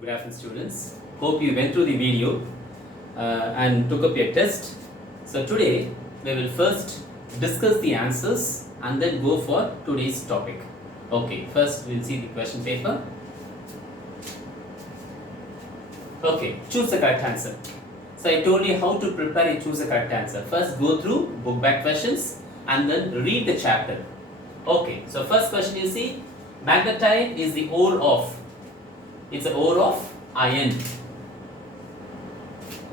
Good afternoon, students. Hope you went through the video and took up your test. So today we will first discuss the answers and then go for today's topic. Okay, first we'll see the question paper. Okay, choose the correct answer. So I told you how to prepare and choose the correct answer. First go through book back questions and then read the chapter. Okay, so first question you see, magnetite is the ore of, it's the ore of iron.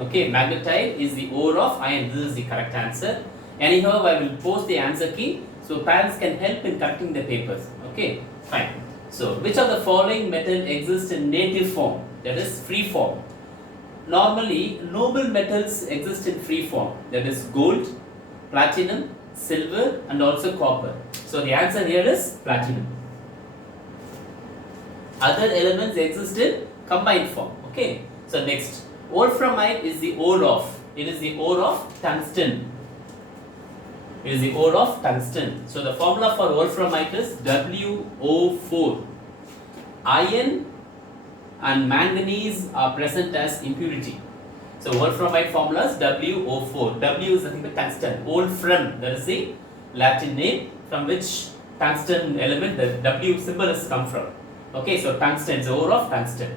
Okay, magnetite is the ore of iron. This is the correct answer. Anyhow, I will post the answer key so parents can help in correcting the papers. Okay, fine. So, which of the following metal exists in native form? That is free form. Normally, noble metals exist in free form. That is gold, platinum, silver, and also copper. So, the answer here is platinum. Other elements exist in combined form. Okay. So next, wolframite is the ore of. It is the ore of tungsten. It is the ore of tungsten. So the formula for wolframite is WO4. Iron and manganese are present as impurity. So wolframite formula is WO4. W is nothing but tungsten. Wolfram, that is the Latin name from which tungsten element, the W symbol has come from. Okay, so tungsten is the ore of tungsten.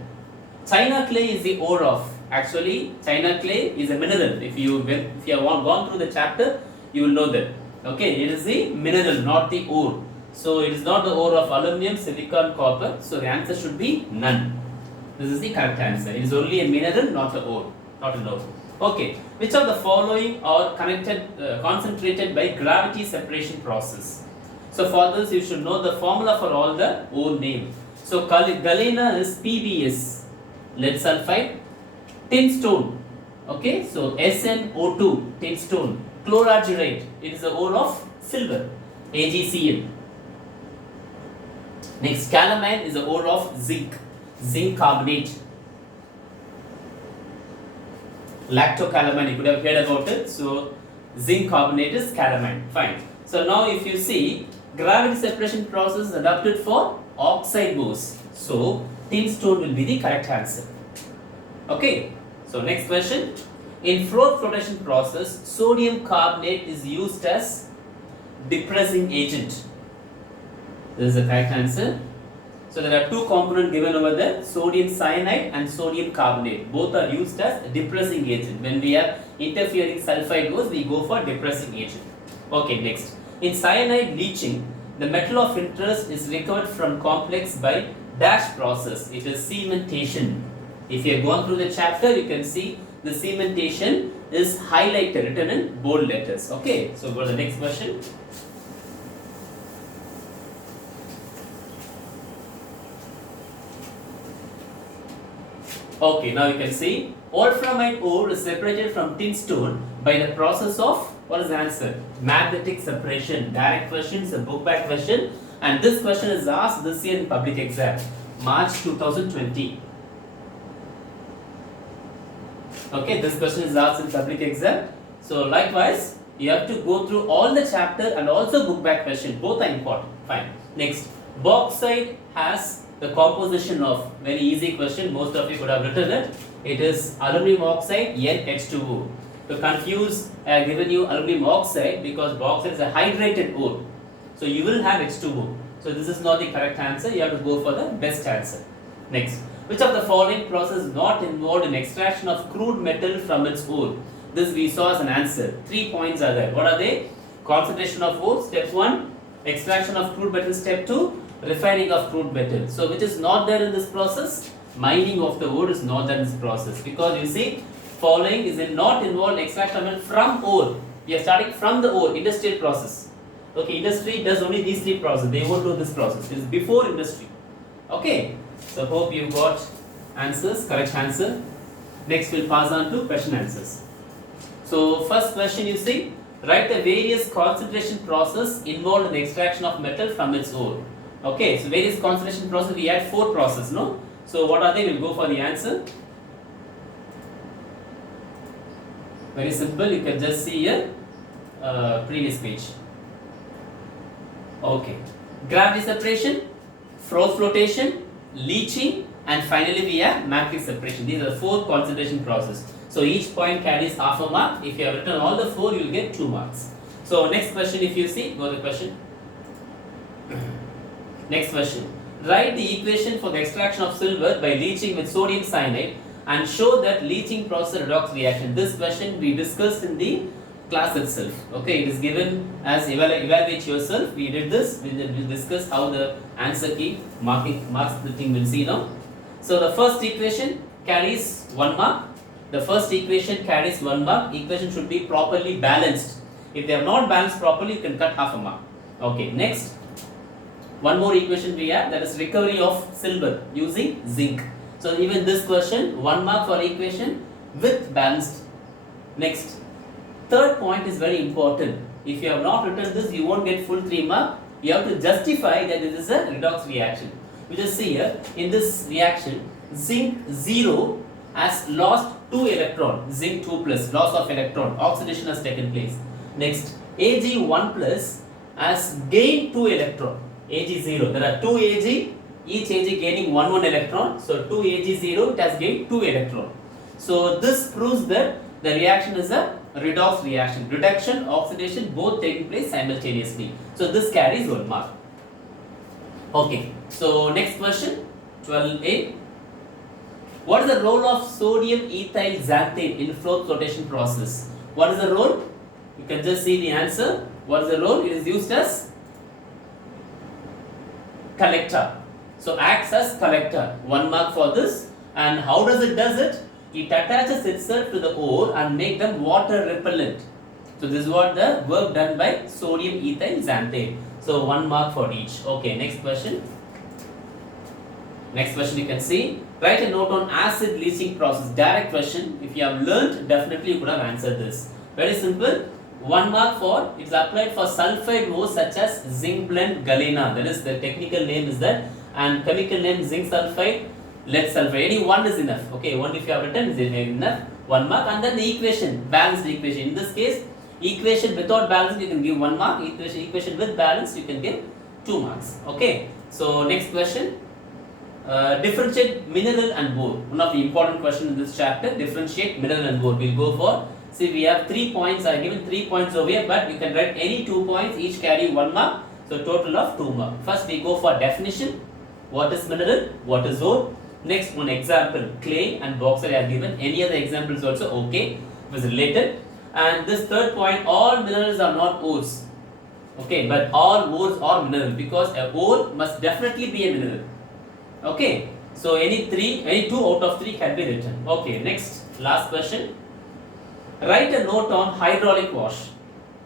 China clay is the ore of. Actually, China clay is a mineral. If you have gone through the chapter, you will know that. Okay, it is the mineral, not the ore. So it is not the ore of aluminum, silicon, copper. So the answer should be none. This is the correct answer. It is only a mineral, not a ore, not an ore. Okay, which of the following are concentrated by gravity separation process? So for this, you should know the formula for all the ore names. So galena is PbS, lead sulfide. Tin stone, okay, so SnO2, tin stone. Chlorargyrite, it is the ore of silver, AgCl. Next, calamine is the ore of zinc, zinc carbonate. Lactocalamine, you could have heard about it. So zinc carbonate is calamine. Fine. So now if you see, gravity separation process is adapted for oxide bores. So tin stone will be the correct answer. Okay. So next question. In flotation process, sodium carbonate is used as depressing agent. This is the correct answer. So there are two components given over there, sodium cyanide and sodium carbonate. Both are used as depressing agent. When we have interfering sulfide groups, we go for depressing agent. Okay, next. In cyanide leaching, the metal of interest is recovered from complex by dash process. It is cementation. If you have gone through the chapter, you can see the cementation is highlighted, written in bold letters. Okay, so go to the next question. Okay, now you can see wolframite ore is separated from tin stone by the process of, what is the answer? Magnetic separation. Direct question is a book back question, and this question is asked this year in public exam, March 2020. Okay, this question is asked in public exam. So likewise, you have to go through all the chapter and also book back question. Both are important. Fine. Next, bauxite has the composition of, very easy question, most of you could have written it. It is aluminum oxide NH2O. To confuse, I have given you aluminum oxide because bauxite is a hydrated ore. So you will have H2O. So this is not the correct answer. You have to go for the best answer. Next, which of the following process is not involved in extraction of crude metal from its ore? This we saw as an answer. 3 points are there. What are they? Concentration of ore, step 1. Extraction of crude metal, step 2. Refining of crude metal. So which is not there in this process? Mining of the ore is not there in this process, because you see, following is not involved extraction of metal from ore. We are starting from the ore, industrial process. Okay, industry does only these 3 processes. They won't do this process. It is before industry. Okay, so hope you got answers, correct answer. Next we'll pass on to question answers. So first question you see, write the various concentration process involved in the extraction of metal from its ore. Okay, so various concentration process, we had 4 processes, no? So what are they? We'll go for the answer. Very simple, you can just see here, previous page. Okay, gravity separation, flotation, leaching and finally we have matrix separation. These are the 4 concentration process. So each point carries half a mark. If you have written all the 4, you will get 2 marks. So next question, if you see, go to the question. Next question. Write the equation for the extraction of silver by leaching with sodium cyanide and show that leaching process redox reaction. This question we discussed in the class itself. Okay, it is given as evaluate yourself. We did this. We will discuss how the answer key marks the thing we'll see now. So the first equation carries 1 mark. The first equation carries 1 mark. Equation should be properly balanced. If they are not balanced properly, you can cut half a mark. Okay, next. One more equation we have, that is recovery of silver using zinc. So even this question, 1 mark for equation with balanced. Next. Third point is very important. If you have not written this, you won't get full 3 mark. You have to justify that this is a redox reaction. We just see here, in this reaction, zinc 0 has lost 2 electron, zinc 2 plus, loss of electron, oxidation has taken place. Next, Ag1 plus has gained 2 electron, Ag0. There are 2 Ag, each Ag gaining 1 electron. So 2 Ag0, it has gained 2 electron. So this proves that the reaction is a redox reaction. Reduction, oxidation both taking place simultaneously. So this carries 1 mark. Okay, so next question, 12a. What is the role of sodium ethyl xanthate in flow flotation process? What is the role? You can just see the answer. What is the role? It is used as collector. So acts as collector. 1 mark for this. And how does it does it? It attaches itself to the ore and make them water repellent. So this is what the work done by sodium ethyl xanthate. So 1 mark for each. Okay, next question. Next question you can see. Write a note on acid leaching process. Direct question. If you have learnt, definitely you could have answered this. Very simple. 1 mark for, it's applied for sulfide ores such as zinc blende galena. That is the technical name is that. And chemical name zinc sulfide, lead sulfide. Any one is enough. Okay, one if you have written is enough. 1 mark. And then the equation, balanced equation. In this case, equation without balance you can give 1 mark. Equation with balance you can give 2 marks. Okay. So next question. Differentiate mineral and ore. One of the important questions in this chapter. Differentiate mineral and ore. We'll go for. See, we have 3 points. I have given 3 points over here, but you can write any 2 points. Each carry 1 mark. So total of 2 mark. First we go for definition. What is mineral? What is ore? Next one example. Clay and bauxite I have given. Any other examples also okay. It was related. And this third point. All minerals are not ores. Okay, but all ores are mineral because a ore must definitely be a mineral. Okay, so any 2 out of 3 can be written. Okay, next, last question. Write a note on hydraulic wash.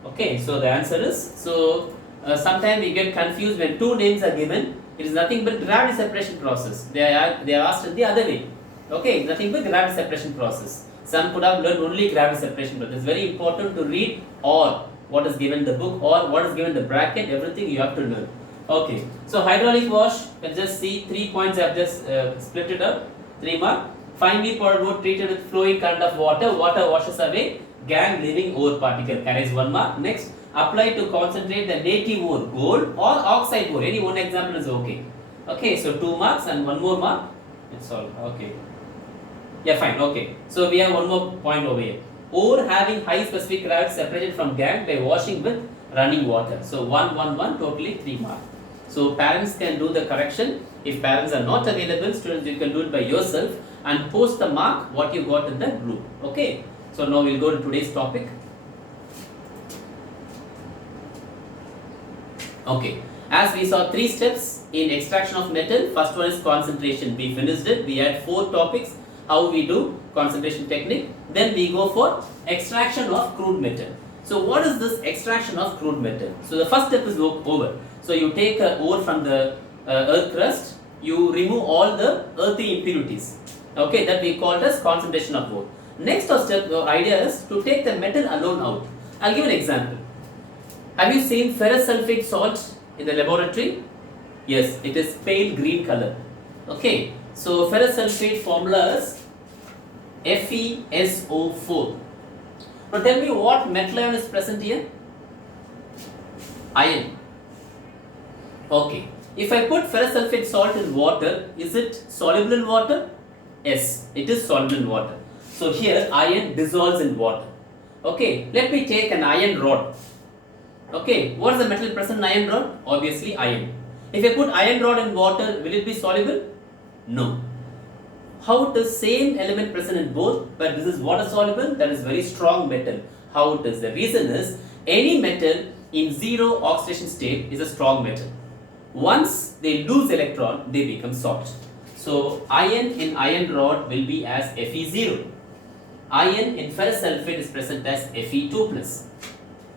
Okay, so the answer is, so sometimes we get confused when 2 names are given. It is nothing but gravity separation process. They are asked in the other way. Okay, nothing but gravity separation process. Some could have learned only gravity separation, but it's very important to read or what is given in the book or what is given in the bracket. Everything you have to learn. Okay, so hydraulic wash, you can just see 3 points. I have just split it up. 3 mark. Finely powdered ore treated with flowing current of water. Water washes away gangue leaving ore particle. Carries 1 mark. Next, apply to concentrate the native ore, gold or oxide ore. Any one example is okay. Okay, so 2 marks and 1 more mark. It's all okay. Yeah, fine. Okay, so we have 1 more point over here. Ore having high specific gravity separated from gangue by washing with running water. So 1, 1, 1, totally 3 marks. So parents can do the correction. If parents are not available, students you can do it by yourself and post the mark what you got in the group. Okay. So now we'll go to today's topic. Okay. As we saw 3 steps in extraction of metal. First one is concentration. We finished it. We had 4 topics. How we do concentration technique. Then we go for extraction of crude metal. So what is this extraction of crude metal? So the first step is over. So you take ore from the earth crust, you remove all the earthy impurities. Okay, that we call as concentration of ore. Next step, the idea is to take the metal alone out. I'll give an example. Have you seen ferrous sulfate salt in the laboratory? Yes, it is pale green color. Okay, so ferrous sulfate formula is FeSO4. Now tell me what metal ion is present here? Iron. Okay. If I put ferrous sulfate salt in water, is it soluble in water? Yes, it is soluble in water. So here iron dissolves in water. Okay, let me take an iron rod. Okay, what is the metal present in iron rod? Obviously iron. If I put iron rod in water, will it be soluble? No. How it is same element present in both, but this is water soluble, that is very strong metal. How it is? The reason is any metal in zero oxidation state is a strong metal. Once they lose electron, they become salt. So iron in iron rod will be as Fe0. Iron in ferrous sulfate is present as Fe2+.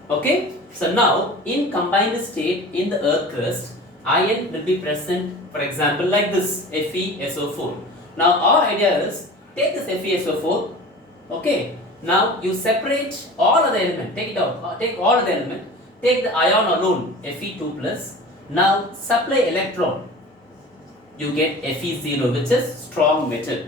Okay? So now in combined state in the earth crust, iron will be present, for example, like this, FeSO4. Now our idea is, take this FeSO4, okay, now you separate all of the element, take it out, take all of the element, take the ion alone, Fe2+, now supply electron, you get Fe0, which is strong metal.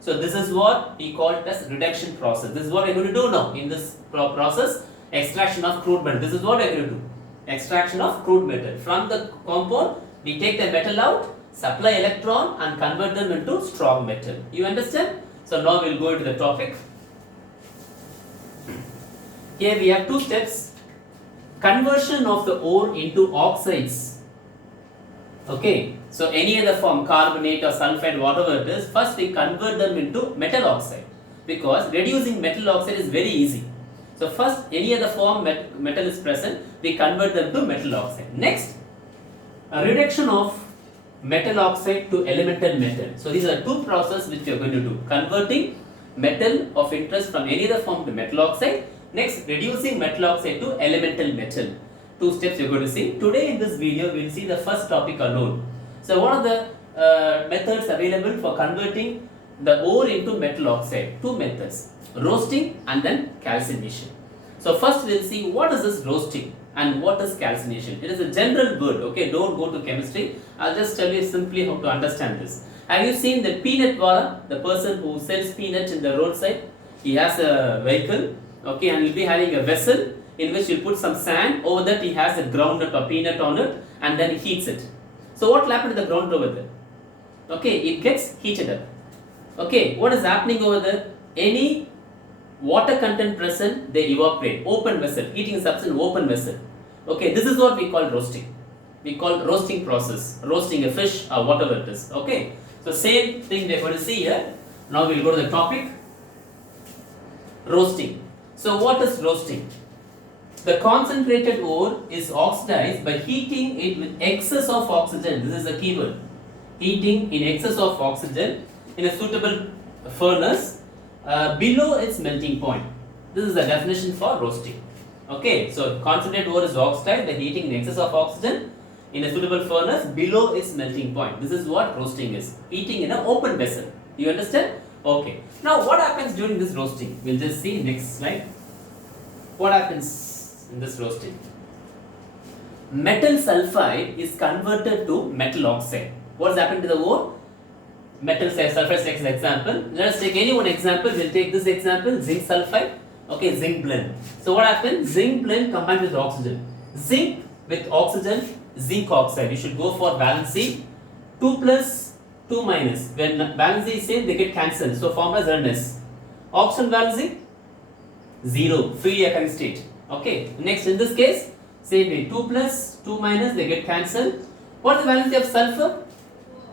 So this is what we call it as reduction process. This is what we are going to do now in this process, extraction of crude metal. This is what we are going to do, extraction of crude metal. From the compound, we take the metal out, supply electron and convert them into strong metal. You understand? So now we will go into the topic. Here we have two steps. Conversion of the ore into oxides. Okay, so any other form, carbonate or sulfide, whatever it is, first we convert them into metal oxide, because reducing metal oxide is very easy. So first any other form metal is present, we convert them to metal oxide. Next, a reduction of metal oxide to elemental metal. So these are two processes which we are going to do. Converting metal of interest from any other form to metal oxide. Next, reducing metal oxide to elemental metal. Two steps you are going to see. Today in this video, we will see the first topic alone. So what are the methods available for converting the ore into metal oxide? Two methods, roasting and then calcination. So first we will see what is this roasting and what is calcination. It is a general word, okay, don't go to chemistry. I'll just tell you simply how to understand this. Have you seen the peanut wala, the person who sells peanuts in the roadside? He has a vehicle, okay, and he'll be having a vessel in which you put some sand. Over that he has a groundnut or peanut on it, and then he heats it. So what will happen to the groundnut over there? Okay, it gets heated up. Okay, what is happening over there? Any water content present, they evaporate. Open vessel, heating substance, open vessel. Okay, this is what we call roasting. We call roasting process, roasting a fish or whatever it is. Okay, so same thing we are going to see here. Now we will go to the topic, roasting. So what is roasting? The concentrated ore is oxidized by heating it with excess of oxygen. This is a keyword. Heating in excess of oxygen in a suitable furnace below its melting point. This is the definition for roasting. Okay, so concentrated ore is oxidized by heating in excess of oxygen in a suitable furnace below its melting point. This is what roasting is. Heating in an open vessel. You understand? Okay. Now what happens during this roasting? We'll just see next slide. What happens in this roasting? Metal sulfide is converted to metal oxide. What has happened to the ore? Metal sulfide takes an example. Let us take any one example. We'll take this example, zinc sulfide. Okay, zinc blende. So what happens? Zinc blende combined with oxygen. Zinc with oxygen, zinc oxide. You should go for valency. 2 plus, 2 minus. When valency is same, they get cancelled. So formula is RNS. Oxygen valency, 0. Free occurring state. Okay. Next, in this case, same way. 2 plus, 2 minus, they get cancelled. What is the valency of sulfur?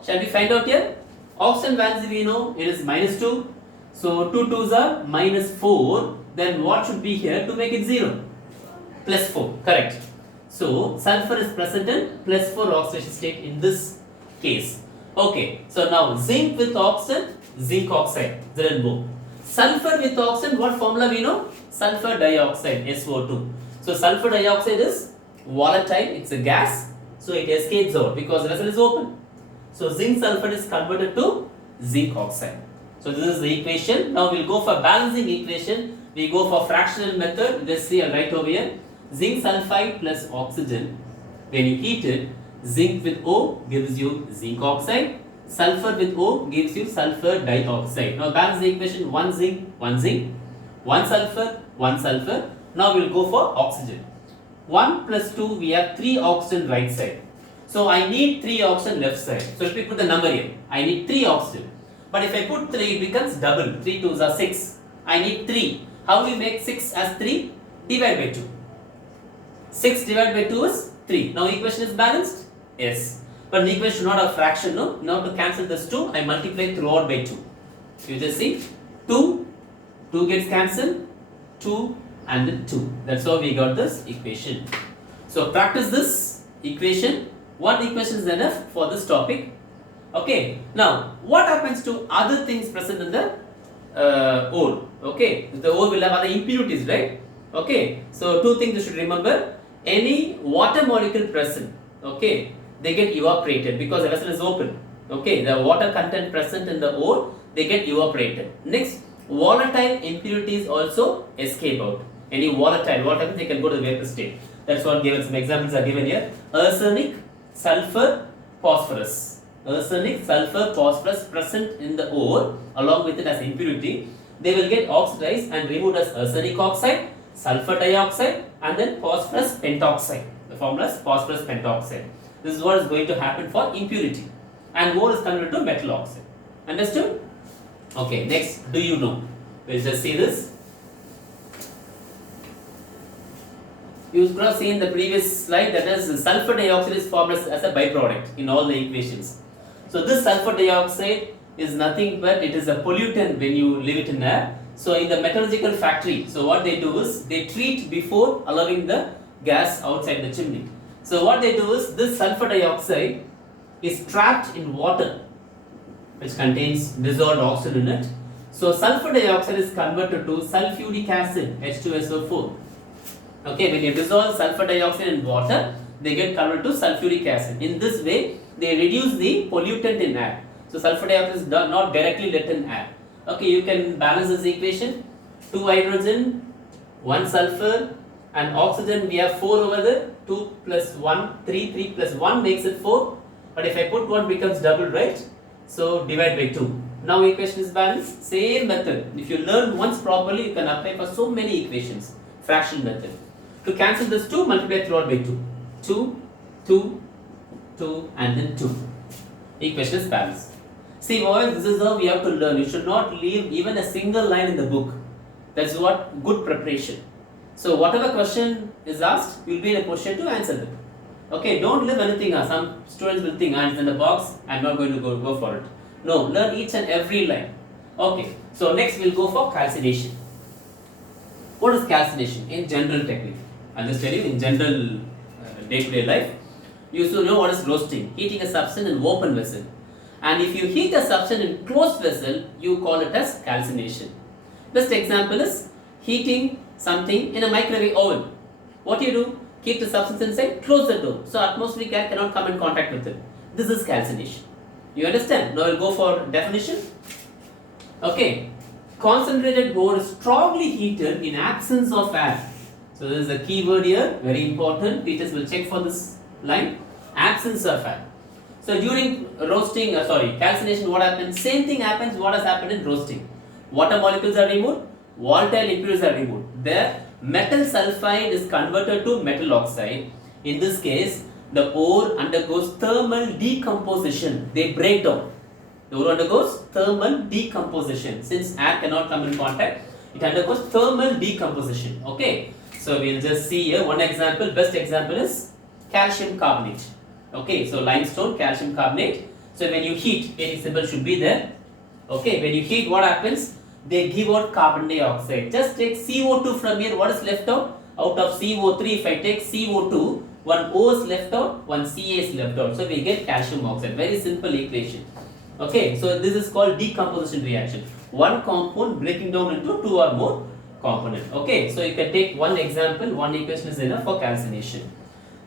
Shall we find out here? Oxygen valency we know it is minus 2. So 2 2s are minus 4. Then what should be here to make it 0? Plus 4. Correct. So sulfur is present in plus 4 oxidation state in this case. Okay. So now zinc with oxygen, zinc oxide, ZnO. Sulfur with oxygen, what formula we know? Sulfur dioxide, SO2. So sulfur dioxide is volatile, it's a gas. So it escapes out because the vessel is open. So zinc sulfur is converted to zinc oxide. So this is the equation. Now we will go for balancing equation. We go for fractional method. Let's see, I'll write over here. Zinc sulfide plus oxygen. When you heat it, zinc with O gives you zinc oxide. Sulfur with O gives you sulfur dioxide. Now balance the equation. 1 zinc, 1 zinc. 1 sulfur, 1 sulfur. Now we will go for oxygen. 1 plus 2, we have 3 oxygen right side. So I need 3 oxygen left side. So if we put the number here, I need 3 oxygen. But if I put 3, it becomes double. 3 2s are 6. I need 3. How do we make 6 as 3? Divide by 2. 6 divided by 2 is 3. Now equation is balanced? Yes. But the equation should not have fraction, no? Now to cancel this 2, I multiply throughout by 2. You just see 2, 2 gets cancelled, 2 and then 2. That's how we got this equation. So practice this equation. One equation is enough for this topic. Okay. Now what happens to other things present in the ore? Okay. The ore will have other impurities, right? Okay. So two things you should remember. Any water molecule present, okay, they get evaporated because the vessel is open. Okay. The water content present in the ore, they get evaporated. Next, volatile impurities also escape out. Any volatile, what happens? They can go to the vapor state. That's what given. Some examples are given here. Arsenic, sulfur, phosphorus. Arsenic, sulfur, phosphorus present in the ore along with it as impurity. They will get oxidized and removed as arsenic oxide, sulfur dioxide, and then phosphorus pentoxide. The formula is phosphorus pentoxide. This is what is going to happen for impurity. And ore is converted to metal oxide. Understood? Okay, next, do you know? We'll just see this. You could have seen the previous slide, that is sulfur dioxide is formed as a byproduct in all the equations. So this sulfur dioxide is nothing but it is a pollutant when you leave it in air. So in the metallurgical factory, so what they do is they treat before allowing the gas outside the chimney. So what they do is this sulfur dioxide is trapped in water which contains dissolved oxygen in it. So sulfur dioxide is converted to sulfuric acid, H2SO4. Okay, when you dissolve sulfur dioxide in water, they get converted to sulfuric acid. In this way, they reduce the pollutant in air. So sulfur dioxide is not directly let in air. Okay, you can balance this equation. 2 hydrogen, 1 sulfur, and oxygen we have 4 over there. 2 plus 1, 3, 3 plus 1 makes it 4. But if I put 1 becomes double, right? So divide by 2. Now equation is balanced. Same method. If you learn once properly, you can apply for so many equations. Fraction method. To cancel this 2, multiply throughout by 2. 2, 2, 2 and then 2. Equation is balanced. See boys, this is how we have to learn. You should not leave even a single line in the book. That's what good preparation. So whatever question is asked, you will be in a position to answer them. Okay, don't leave anything else. Some students will think, it's in the box, I'm not going to go for it. No, learn each and every line. Okay, so next we'll go for calcination. What is calcination in general technique? I'll just tell you in general day-to-day life. You should know what is roasting, heating a substance in open vessel. And if you heat a substance in closed vessel, you call it as calcination. Best example is heating something in a microwave oven. What do you do? Keep the substance inside, close the door, so atmospheric air cannot come in contact with it. This is calcination. You understand? Now we'll go for definition. Okay, concentrated ore is strongly heated in absence of air. So this is a key word here, very important. Teachers will check for this line. Absence of air. So during roasting, calcination, what happens? Same thing happens. What has happened in roasting? Water molecules are removed, volatile impurities are removed. There, metal sulfide is converted to metal oxide. In this case, the ore undergoes thermal decomposition. They break down. The ore undergoes thermal decomposition. Since air cannot come in contact, it undergoes thermal decomposition. Okay. So we'll just see here one example. Best example is calcium carbonate. Okay. So limestone, calcium carbonate. So when you heat, any symbol should be there. Okay. When you heat, what happens? They give out carbon dioxide. Just take CO2 from here. What is left out? Out of CO3, if I take CO2, one O is left out, one Ca is left out. So we get calcium oxide. Very simple equation. Okay, so this is called decomposition reaction. One compound breaking down into 2 or more components. Okay, so you can take one example, one equation is enough for calcination.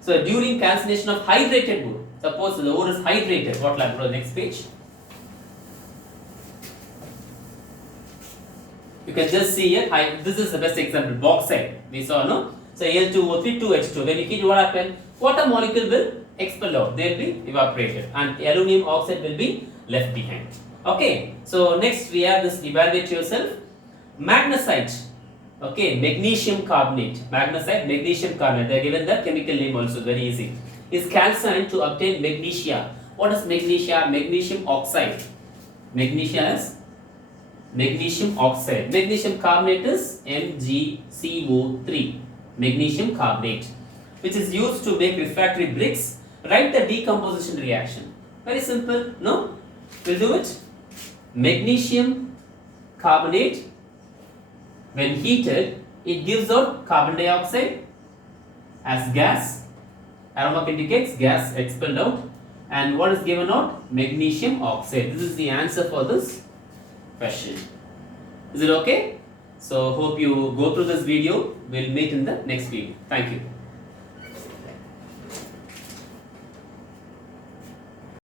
So during calcination of hydrated ore, suppose the ore is hydrated, what will happen on the next page? You can just see here, this is the best example, bauxite. We saw, no? So Al2O3, 2H2. When you heat, what happens? Water molecule will expel out. They will be evaporated. And aluminum oxide will be left behind. Okay. So next we have this, evaluate yourself. Magnesite. Okay. Magnesium carbonate. Magnesite, magnesium carbonate. They are given the chemical name also. Very easy. is calcined to obtain magnesia. What is magnesia? Magnesium oxide. Magnesia is magnesium oxide. Magnesium carbonate is MgCO3. Magnesium carbonate, which is used to make refractory bricks. Write the decomposition reaction. Very simple, no? We'll do it. Magnesium carbonate, when heated, it gives out carbon dioxide as gas. Aroma indicates gas expelled out. And what is given out? Magnesium oxide. This is the answer for this question. Is it okay? So hope you go through this video. We'll meet in the next video. Thank you.